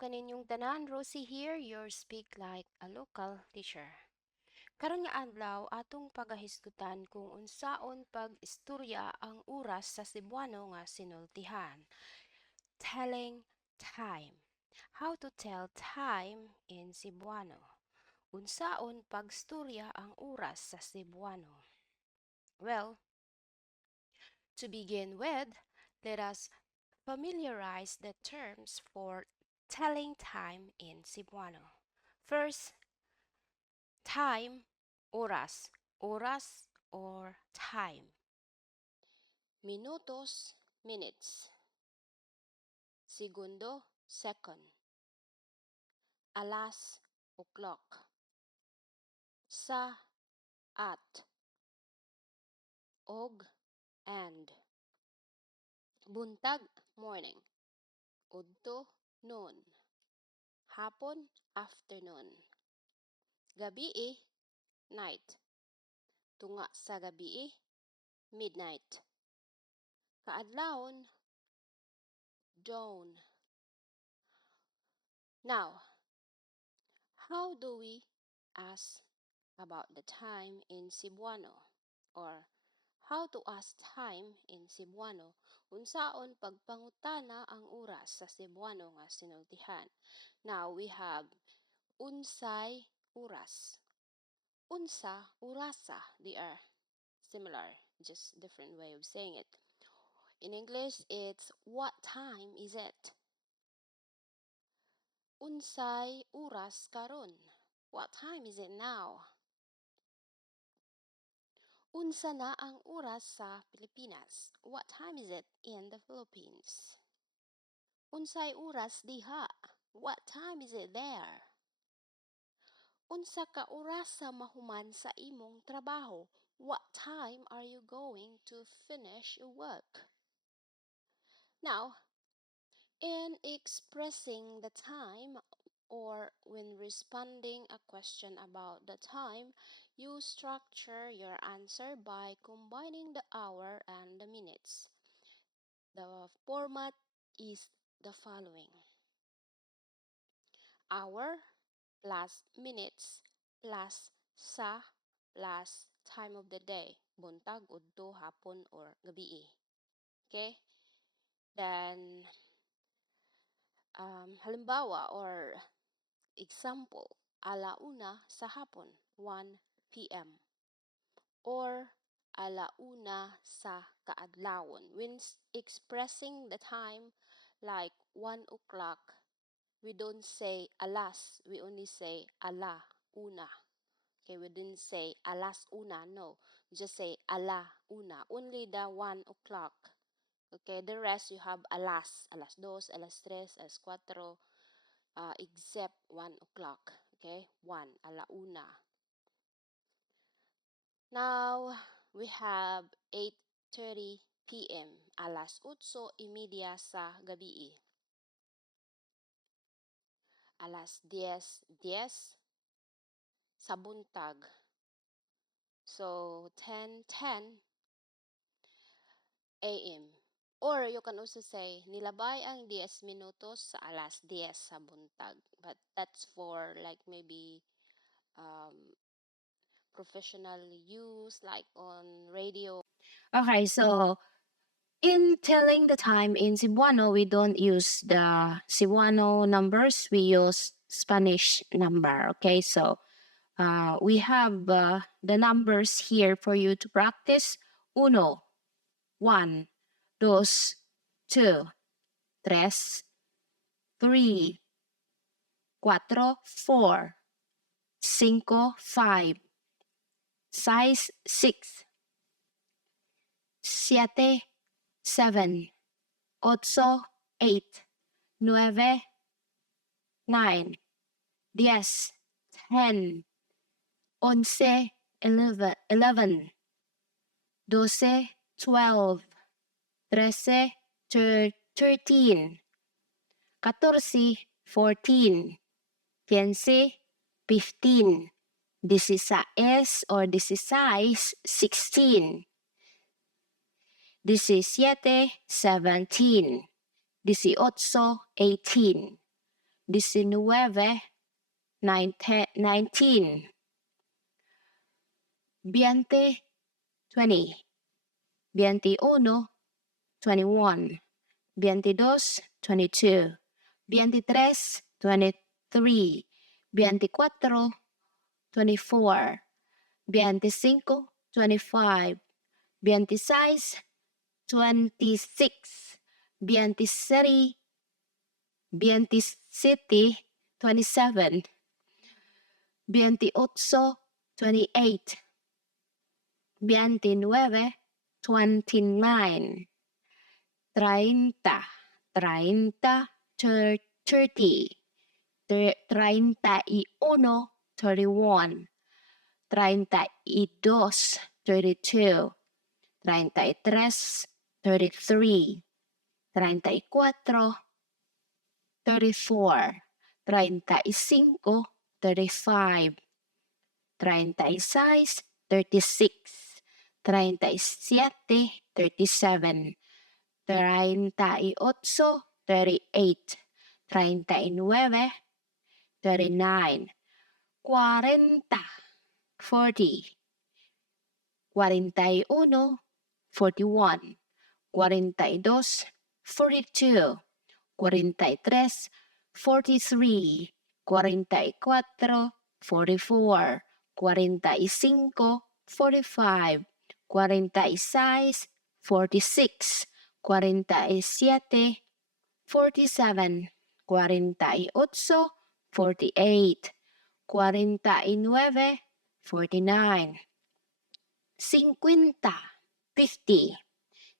kaninyong tanan, Rosie here, your speak like a local teacher. Karon nga adlaw atong pagahisgutan kung unsaon pag-istorya ang oras sa Cebuano nga sinultihan. Telling time. How to tell time in Cebuano. Unsaon pagstorya ang oras sa Cebuano? Well, to begin with, let us familiarize the terms for telling time in Cebuano. First, time, oras. Oras or time. Minutos, minutes. Segundo, second. Alas, o'clock. Sa, at. Og, and. Buntag, morning. Udto, noon. Hapon, afternoon. Gabi, night. Tunga sa gabi, midnight. Kaadlawon, dawn. Now, how do we ask about the time in Cebuano? Or how to ask time in Cebuano? Unsaon pagpangutana ang oras sa Cebuano nga sinultihan? Now, we have unsay oras. Unsa, urasa, they are similar, just different way of saying it. In English, it's what time is it? Unsay oras karon? What time is it now? Unsa na ang oras sa Pilipinas? What time is it in the Philippines? Unsay oras diha? What time is it there? Unsa ka oras sa mahuman sa imong trabaho? What time are you going to finish your work? Now, in expressing the time or when responding a question about the time, you structure your answer by combining the hour and the minutes. The format is the following: hour plus minutes plus sa plus time of the day, buntag, udto, hapon, or gabi. Okay? Then, halimbawa or example, alauna sa hapon, 1 p.m. Or alauna sa kaadlawon. When expressing the time like 1 o'clock, we don't say alas, we only say ala una. Okay, we didn't say alas una, no. Just say ala una. Only the 1 o'clock. Okay, the rest you have alas, alas dos, alas tres, alas cuatro, except 1 o'clock. Okay, 1, ala una. Now, we have 8:30 p.m. Alas 8:30 sa gabi. Alas 10:10 sa buntag. So, 10:10 a.m. Or you can also say, nilabay ang 10 minutos sa alas 10 sa buntag. But that's for like maybe professional use like on radio. Okay, so in telling the time in Cebuano, we don't use the Cebuano numbers, we use Spanish number. Okay, so we have the numbers here for you to practice. Uno, 1, dos, 2, tres, 3, cuatro, 4, cinco, 5, seis, 6, siete, 7, ocho, 8, nueve, 9, 10, 10, 11, 11, 12, 12, 13, 13, 14, 14, 15, 15, 16 or 16, 16, 17, 17, 18, 18, 19, 19, 20, 20, 21, 21, 22, 22, 23, 23, 24, 24, 25, 25, 26, 26, 27, 27, 27, 28, 28, 29, 29, 30, 30, 30, 31, 31, 32, 32, 33, 33, 34, 34, 35, 35, 36, 36, 37, 37, 38, 38, 39, 39, 40, 40, 41, 41, 42, 42, 43, 43, 44, 44, 45, 45, 46, 46, 47, 47, 48, 48, 49, 49, 50, 50,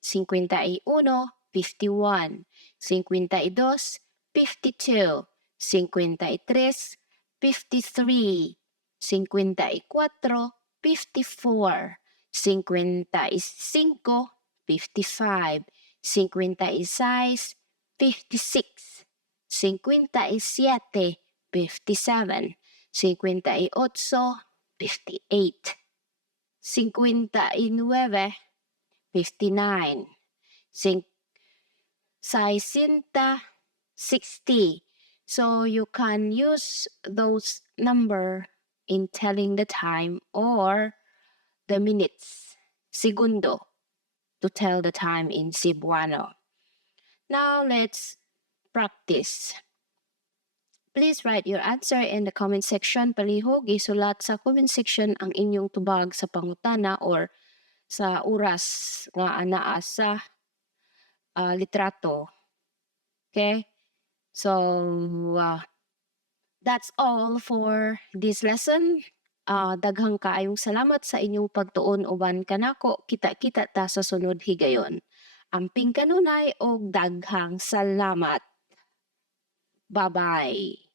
51, 51, 52, 52, 53, 53, 54, 54, 55, 55, 56, 56, 57, 57, 58, 58, 59, 59, 60. So you can use those number in telling the time or the minutes, segundo, to tell the time in Cebuano. Now let's practice. Please write your answer in the comment section. Palihog, isulat sa comment section ang inyong tubag sa pangutana or sa oras nga anaa sa litrato. Okay? So, that's all for this lesson. Daghang kaayong salamat sa inyong pagtuon uban kanako. Kita-kita ta sa sunod higayon. Amping kanunay og daghang salamat. Bye-bye.